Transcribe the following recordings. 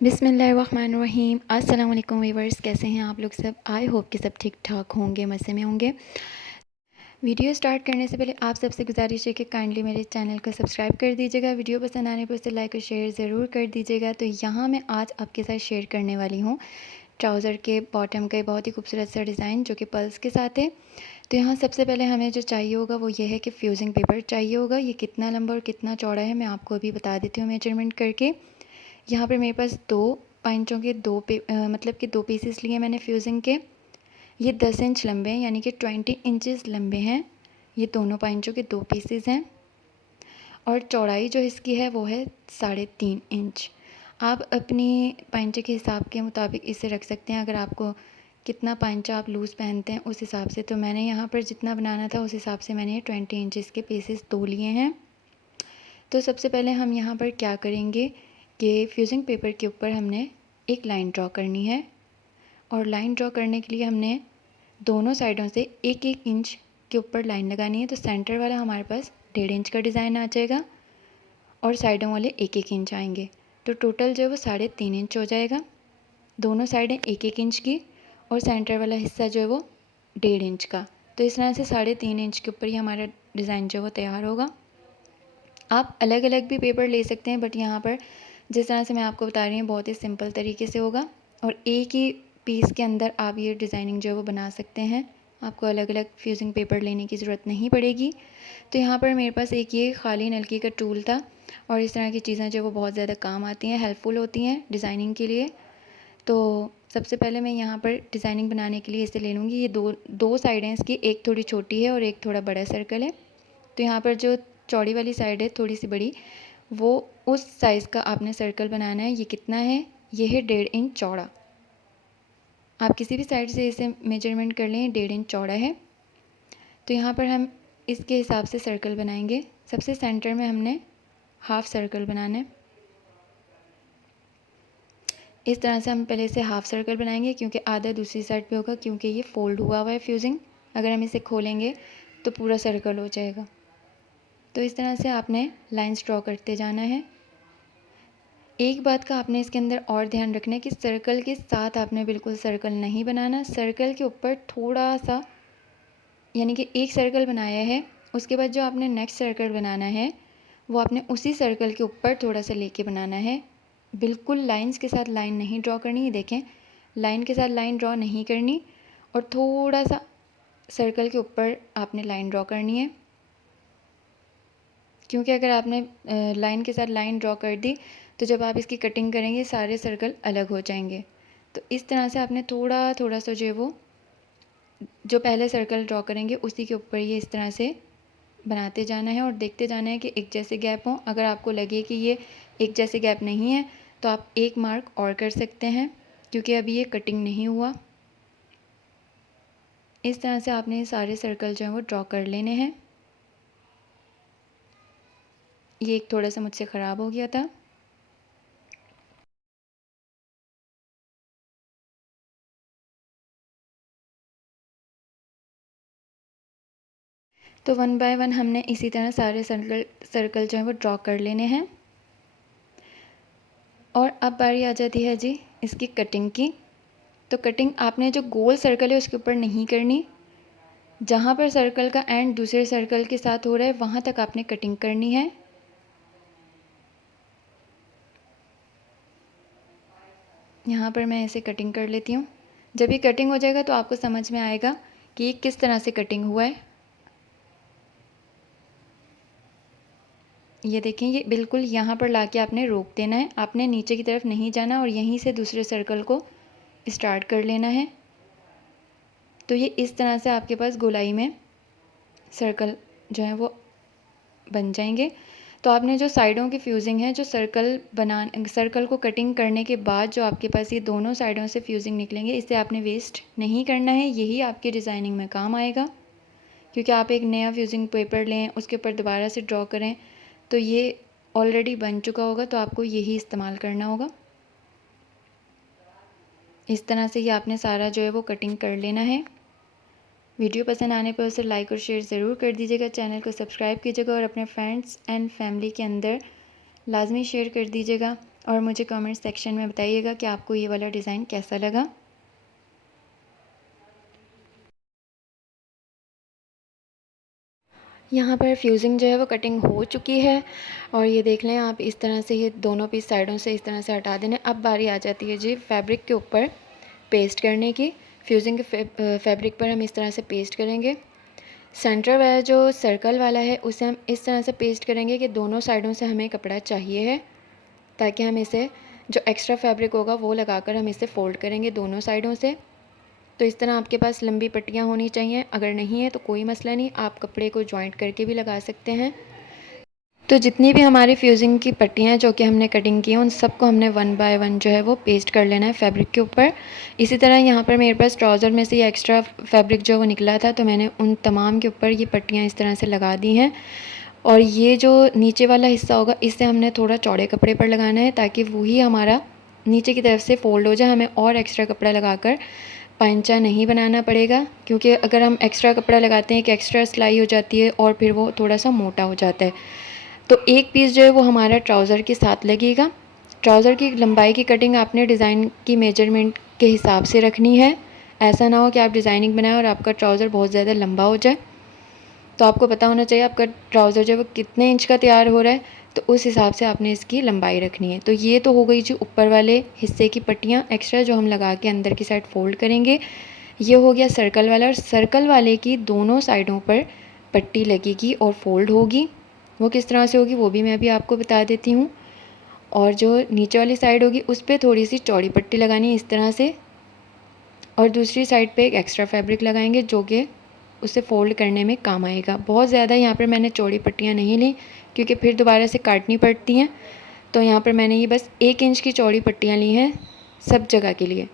बिस्मिल्लाहिर्रहमानिर्रहीम। अस्सलाम वालेकुम व्यूअर्स, कैसे हैं आप लोग सब। आई होप कि सब ठीक ठाक होंगे, मज़े में होंगे। वीडियो स्टार्ट करने से पहले आप सबसे गुजारिश है कि काइंडली मेरे चैनल को सब्सक्राइब कर दीजिएगा। वीडियो पसंद आने पर उसे लाइक और शेयर ज़रूर कर दीजिएगा। तो यहाँ मैं आज आपके साथ शेयर करने वाली हूँ ट्राउज़र के बॉटम का बहुत ही खूबसूरत सा डिज़ाइन जो कि पर्ल्स के साथ है। तो यहाँ सबसे पहले हमें जो चाहिए होगा वो ये है कि फ्यूजिंग पेपर चाहिए होगा। ये कितना लंबा और कितना चौड़ा है मैं आपको अभी बता देती हूँ मेजरमेंट करके। यहाँ पर मेरे पास 2 पंचों के मतलब कि 2 पीसेस लिए मैंने फ्यूजिंग के। ये 10 इंच लंबे हैं, यानी कि 20 इंचेस लंबे हैं। ये दोनों पंचों के 2 पीसेस हैं और चौड़ाई जो इसकी है वो है 3.5 इंच। आप अपनी पंचे के हिसाब के मुताबिक इसे रख सकते हैं। अगर आपको कितना पंचा आप लूज़ पहनते हैं उस हिसाब से। तो मैंने यहाँ पर जितना बनाना था उस हिसाब से मैंने 20 इंचेस के पीसेस 2 लिए हैं। तो सबसे पहले हम यहाँ पर क्या करेंगे कि फ्यूजिंग पेपर के ऊपर हमने एक लाइन ड्रॉ करनी है और लाइन ड्रॉ करने के लिए हमने दोनों साइडों से 1-1 इंच के ऊपर लाइन लगानी है। तो सेंटर वाला हमारे पास 1.5 इंच का डिज़ाइन आ जाएगा और साइडों वाले 1-1 इंच आएंगे। तो टोटल जो है वो 3.5 इंच हो जाएगा। दोनों साइडें 1-1 इंच की और सेंटर वाला हिस्सा जो है वो 1.5 इंच का। तो इस तरह से 3.5 इंच के ऊपर ही हमारा डिज़ाइन जो है वो तैयार होगा। आप अलग अलग भी पेपर ले सकते हैं, बट यहाँ पर जिस तरह से मैं आपको बता रही हूँ बहुत ही सिंपल तरीके से होगा और एक ही पीस के अंदर आप ये डिज़ाइनिंग जो है वो बना सकते हैं। आपको अलग अलग फ्यूजिंग पेपर लेने की ज़रूरत नहीं पड़ेगी। तो यहाँ पर मेरे पास एक ये खाली नलकी का टूल था और इस तरह की चीज़ें जो वो बहुत ज़्यादा काम आती हैं, हेल्पफुल होती हैं डिज़ाइनिंग के लिए। तो सबसे पहले मैं यहाँ पर डिज़ाइनिंग बनाने के लिए इसे ले लूँगी। ये दो साइडें इसकी, एक थोड़ी छोटी है और एक थोड़ा बड़ा सर्कल है। तो यहाँ पर जो चौड़ी वाली साइड है थोड़ी सी बड़ी, वो उस साइज़ का आपने सर्कल बनाना है। ये कितना है, ये है 1.5 इंच चौड़ा। आप किसी भी साइड से इसे मेजरमेंट कर लें, 1.5 इंच चौड़ा है। तो यहाँ पर हम इसके हिसाब से सर्कल बनाएंगे। सबसे सेंटर में हमने हाफ़ सर्कल बनाना है। इस तरह से हम पहले इसे हाफ़ सर्कल बनाएंगे क्योंकि आधा दूसरी साइड पे होगा, क्योंकि ये फोल्ड हुआ हुआ है फ्यूजिंग। अगर हम इसे खोलेंगे तो पूरा सर्कल हो जाएगा। तो इस तरह से आपने लाइंस ड्रॉ करते जाना है। एक बात का आपने इसके अंदर और ध्यान रखना है कि सर्कल के साथ आपने बिल्कुल सर्कल नहीं बनाना। सर्कल के ऊपर थोड़ा सा, यानी कि एक सर्कल बनाया है, उसके बाद जो आपने नेक्स्ट सर्कल बनाना है वो आपने उसी सर्कल के ऊपर थोड़ा सा लेके बनाना है। बिल्कुल लाइंस के साथ लाइन नहीं ड्रॉ करनी। देखें, लाइन के साथ लाइन ड्रॉ नहीं करनी और थोड़ा सा सर्कल के ऊपर आपने लाइन ड्रॉ करनी है, क्योंकि अगर आपने लाइन के साथ लाइन ड्रॉ कर दी तो जब आप इसकी कटिंग करेंगे सारे सर्कल अलग हो जाएंगे। तो इस तरह से आपने थोड़ा थोड़ा सा जो है वो जो पहले सर्कल ड्रॉ करेंगे उसी के ऊपर ये इस तरह से बनाते जाना है और देखते जाना है कि एक जैसे गैप हो। अगर आपको लगे कि ये एक जैसे गैप नहीं है तो आप एक मार्क और कर सकते हैं, क्योंकि अभी ये कटिंग नहीं हुआ। इस तरह से आपने सारे सर्कल जो हैं वो ड्रॉ कर लेने हैं। ये एक थोड़ा सा मुझसे ख़राब हो गया था। तो 1 बाय 1 हमने इसी तरह सारे सर्कल जो हैं वो ड्रॉ कर लेने हैं। और अब बारी आ जाती है जी इसकी कटिंग की। तो कटिंग आपने जो गोल सर्कल है उसके ऊपर नहीं करनी। जहाँ पर सर्कल का एंड दूसरे सर्कल के साथ हो रहा है वहाँ तक आपने कटिंग करनी है। यहाँ पर मैं ऐसे कटिंग कर लेती हूँ। जब ये कटिंग हो जाएगा तो आपको समझ में आएगा कि ये किस तरह से कटिंग हुआ है। ये देखें, ये बिल्कुल यहाँ पर लाके आपने रोक देना है। आपने नीचे की तरफ नहीं जाना और यहीं से दूसरे सर्कल को स्टार्ट कर लेना है। तो ये इस तरह से आपके पास गोलाई में सर्कल जो है वो बन जाएंगे। तो आपने जो साइडों की फ्यूजिंग है, जो सर्कल को कटिंग करने के बाद जो आपके पास ये दोनों साइडों से फ्यूजिंग निकलेंगे, इसे आपने वेस्ट नहीं करना है। यही आपकी डिज़ाइनिंग में काम आएगा, क्योंकि आप एक नया फ्यूजिंग पेपर लें उसके ऊपर दोबारा से ड्रॉ करें तो ये ऑलरेडी बन चुका होगा, तो आपको यही इस्तेमाल करना होगा। इस तरह से ये आपने सारा जो है वो कटिंग कर लेना है। वीडियो पसंद आने पर उसे लाइक और शेयर ज़रूर कर दीजिएगा। चैनल को सब्सक्राइब कीजिएगा और अपने फ्रेंड्स एंड फैमिली के अंदर लाजमी शेयर कर दीजिएगा। और मुझे कमेंट सेक्शन में बताइएगा कि आपको ये वाला डिज़ाइन कैसा लगा। यहाँ पर फ्यूज़िंग जो है वो कटिंग हो चुकी है और ये देख लें आप, इस तरह से ये दोनों पीस साइडों से इस तरह से हटा देने। अब बारी आ जाती है जी फैब्रिक के ऊपर पेस्ट करने की। फ्यूज़िंग के फैब्रिक पर हम इस तरह से पेस्ट करेंगे। सेंटर वाला जो सर्कल वाला है उसे हम इस तरह से पेस्ट करेंगे कि दोनों साइडों से हमें कपड़ा चाहिए है, ताकि हम इसे जो एक्स्ट्रा फैब्रिक होगा वो लगाकर हम इसे फ़ोल्ड करेंगे दोनों साइडों से। तो इस तरह आपके पास लंबी पट्टियाँ होनी चाहिए। अगर नहीं है तो कोई मसला नहीं, आप कपड़े को जॉइंट करके भी लगा सकते हैं। तो जितनी भी हमारी फ्यूज़िंग की पट्टियाँ हैं जो कि हमने कटिंग की हैं, उन सबको हमने 1 बाय 1 जो है वो पेस्ट कर लेना है फैब्रिक के ऊपर। इसी तरह यहाँ पर मेरे पास ट्राउज़र में से ये एक्स्ट्रा फैब्रिक जो वो निकला था, तो मैंने उन तमाम के ऊपर ये पट्टियाँ इस तरह से लगा दी हैं। और ये जो नीचे वाला हिस्सा होगा इसे हमने थोड़ा चौड़े कपड़े पर लगाना है, ताकि वही हमारा नीचे की तरफ से फ़ोल्ड हो जाए। हमें और एक्स्ट्रा कपड़ा लगाकर पांचा नहीं बनाना पड़ेगा, क्योंकि अगर हम एक्स्ट्रा कपड़ा लगाते हैं एक एक्स्ट्रा सिलाई हो जाती है और फिर वो थोड़ा सा मोटा हो जाता है। तो एक पीस जो है वो हमारा ट्राउज़र के साथ लगेगा। ट्राउज़र की लंबाई की कटिंग आपने डिज़ाइन की मेजरमेंट के हिसाब से रखनी है। ऐसा ना हो कि आप डिज़ाइनिंग बनाएं और आपका ट्राउज़र बहुत ज़्यादा लंबा हो जाए। तो आपको पता होना चाहिए आपका ट्राउज़र जो है वो कितने इंच का तैयार हो रहा है, तो उस हिसाब से आपने इसकी लंबाई रखनी है। तो ये तो हो गई जी ऊपर वाले हिस्से की पट्टियाँ एक्स्ट्रा जो हम लगा के अंदर की साइड फ़ोल्ड करेंगे। ये हो गया सर्कल वाला, और सर्कल वाले की दोनों साइडों पर पट्टी लगेगी और फ़ोल्ड होगी। वो किस तरह से होगी वो भी मैं अभी आपको बता देती हूँ। और जो नीचे वाली साइड होगी उस पर थोड़ी सी चौड़ी पट्टी लगानी है इस तरह से, और दूसरी साइड पे एक एक्स्ट्रा फैब्रिक लगाएंगे जो कि उसे फ़ोल्ड करने में काम आएगा। बहुत ज़्यादा यहाँ पर मैंने चौड़ी पट्टियाँ नहीं ली, क्योंकि फिर दोबारा से काटनी पड़ती हैं। तो यहाँ पर मैंने ये बस 1 इंच की चौड़ी पट्टियाँ ली हैं सब जगह के लिए।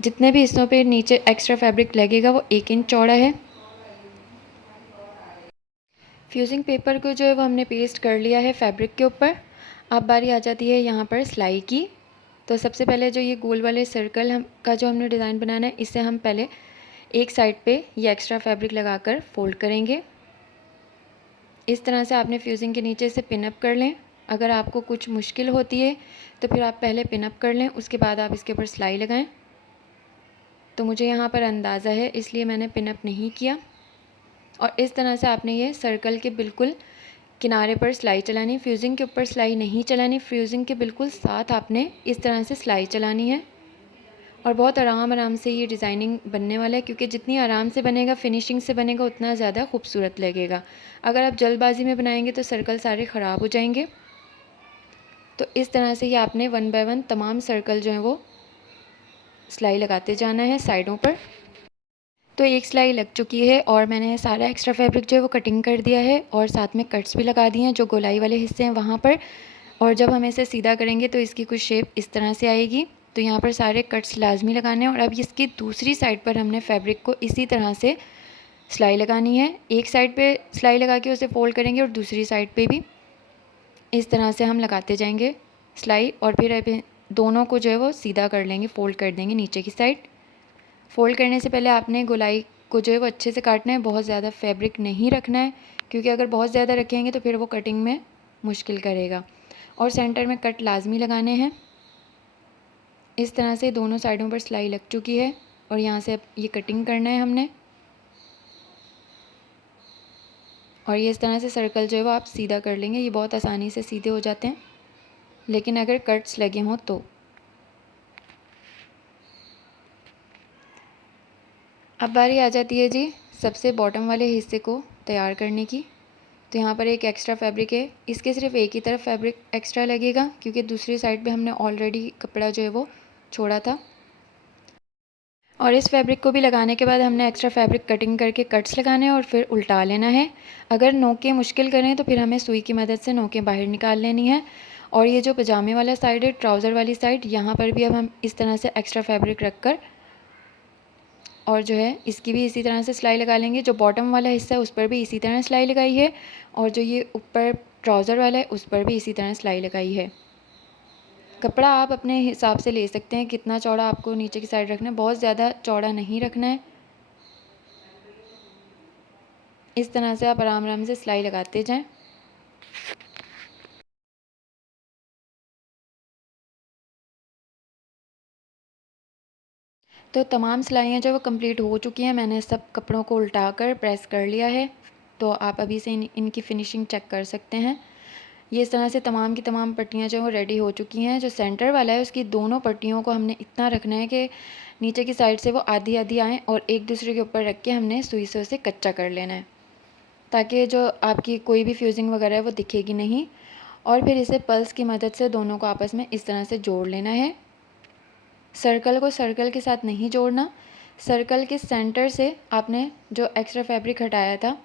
जितने भी हिस्सों पे नीचे एक्स्ट्रा फैब्रिक लगेगा वो 1 इंच चौड़ा है। फ्यूज़िंग पेपर को जो है वो हमने पेस्ट कर लिया है फैब्रिक के ऊपर। अब बारी आ जाती है यहाँ पर सिलाई की। तो सबसे पहले जो ये गोल वाले सर्कल हम का जो हमने डिज़ाइन बनाना है, इसे हम पहले एक साइड पे ये एक्स्ट्रा फैब्रिक लगाकर फ़ोल्ड करेंगे। इस तरह से आपने फ्यूज़िंग के नीचे से पिन अप कर लें। अगर आपको कुछ मुश्किल होती है तो फिर आप पहले पिन अप कर लें, उसके बाद आप इसके ऊपर सिलाई लगाएं। तो मुझे यहाँ पर अंदाज़ा है इसलिए मैंने पिन अप नहीं किया। और इस तरह से आपने ये सर्कल के बिल्कुल किनारे पर सिलाई चलानी। फ्यूज़िंग के ऊपर सिलाई नहीं चलानी, फ्यूज़िंग के बिल्कुल साथ आपने इस तरह से सिलाई चलानी है। और बहुत आराम आराम से ये डिज़ाइनिंग बनने वाला है, क्योंकि जितनी आराम से बनेगा, फिनिशिंग से बनेगा, उतना ज़्यादा खूबसूरत लगेगा। अगर आप जल्दबाजी में बनाएंगे तो सर्कल सारे ख़राब हो जाएंगे। तो इस तरह से ये आपने 1 बाय 1 तमाम सर्कल जो हैं वो सिलाई लगाते जाना है साइडों पर। तो एक सिलाई लग चुकी है और मैंने सारा एक्स्ट्रा फैब्रिक जो है वो कटिंग कर दिया है, और साथ में कट्स भी लगा दिए हैं जो गोलाई वाले हिस्से हैं वहाँ पर। और जब हम इसे सीधा करेंगे तो इसकी कुछ शेप इस तरह से आएगी। तो यहाँ पर सारे कट्स लाजमी लगाने हैं। और अब इसकी दूसरी साइड पर हमने फैब्रिक को इसी तरह से सिलाई लगानी है। एक साइड पे सिलाई लगा के उसे फ़ोल्ड करेंगे और दूसरी साइड पे भी इस तरह से हम लगाते जाएंगे सिलाई, और फिर अभी दोनों को जो है वो सीधा कर लेंगे, फ़ोल्ड कर देंगे नीचे की साइड। फ़ोल्ड करने से पहले आपने गोलाई को जो है वो अच्छे से काटना है, बहुत ज़्यादा फैब्रिक नहीं रखना है, क्योंकि अगर बहुत ज़्यादा रखेंगे तो फिर वो कटिंग में मुश्किल करेगा। और सेंटर में कट लाजमी लगाने हैं। इस तरह से दोनों साइडों पर सिलाई लग चुकी है और यहाँ से अब ये कटिंग करना है हमने। और ये इस तरह से सर्कल जो है वो आप सीधा कर लेंगे। ये बहुत आसानी से सीधे हो जाते हैं, लेकिन अगर कट्स लगे हों तो। अब बारी आ जाती है जी सबसे बॉटम वाले हिस्से को तैयार करने की। तो यहाँ पर एक एक्स्ट्रा फैब्रिक है, इसके सिर्फ एक ही तरफ फैब्रिक एक्स्ट्रा लगेगा, क्योंकि दूसरी साइड पे हमने ऑलरेडी कपड़ा जो है वो छोड़ा था। और इस फैब्रिक को भी लगाने के बाद हमने एक्स्ट्रा फैब्रिक कटिंग करके कट्स लगाने हैं और फिर उल्टा लेना है। अगर नोकें मुश्किल करें तो फिर हमें सुई की मदद से नोकें बाहर निकाल लेनी है। और ये जो पजामे वाला साइड है, ट्राउज़र वाली साइड, यहाँ पर भी अब हम इस तरह से एक्स्ट्रा फैब्रिक रख कर और जो है इसकी भी इसी तरह से सिलाई लगा लेंगे। जो बॉटम वाला हिस्सा है उस पर भी इसी तरह सिलाई लगाई है, और जो ये ऊपर ट्राउज़र वाला है उस पर भी इसी तरह सिलाई लगाई है। कपड़ा आप अपने हिसाब से ले सकते हैं, कितना चौड़ा आपको नीचे की साइड रखना है, बहुत ज़्यादा चौड़ा नहीं रखना है। इस तरह से आप आराम आराम से सिलाई लगाते जाएं। तो तमाम सिलाइयाँ जो वो कंप्लीट हो चुकी हैं। मैंने सब कपड़ों को उल्टा कर प्रेस कर लिया है, तो आप अभी से इनकी फ़िनिशिंग चेक कर सकते हैं। ये इस तरह से तमाम की तमाम पट्टियाँ जो वो रेडी हो चुकी हैं। जो सेंटर वाला है उसकी दोनों पट्टियों को हमने इतना रखना है कि नीचे की साइड से वो आधी आधी आएँ और एक दूसरे के ऊपर रख के हमने सुई से उसे कच्चा कर लेना है, ताकि जो आपकी कोई भी फ्यूजिंग वगैरह है वो दिखेगी नहीं। और फिर इसे पल्स की मदद से दोनों को आपस में इस तरह से जोड़ लेना है। सर्कल को सर्कल के साथ नहीं जोड़ना, सर्कल के सेंटर से आपने जो एक्स्ट्रा फैब्रिक हटाया था,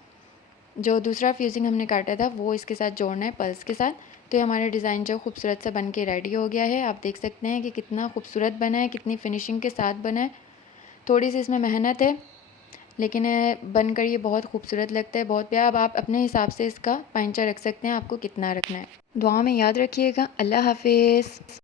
जो दूसरा फ्यूजिंग हमने काटा था, वो इसके साथ जोड़ना है पल्स के साथ। तो ये हमारा डिज़ाइन जो खूबसूरत सा बन के रेडी हो गया है। आप देख सकते हैं कि कितना खूबसूरत बना है, कितनी फिनिशिंग के साथ बना है। थोड़ी सी इसमें मेहनत है, लेकिन बनकर ये बहुत खूबसूरत लगता है, बहुत प्यारा। अब आप अपने हिसाब से इसका पैंचा रख सकते हैं, आपको कितना रखना है। दुआ में याद रखिएगा। अल्लाह हाफिज़।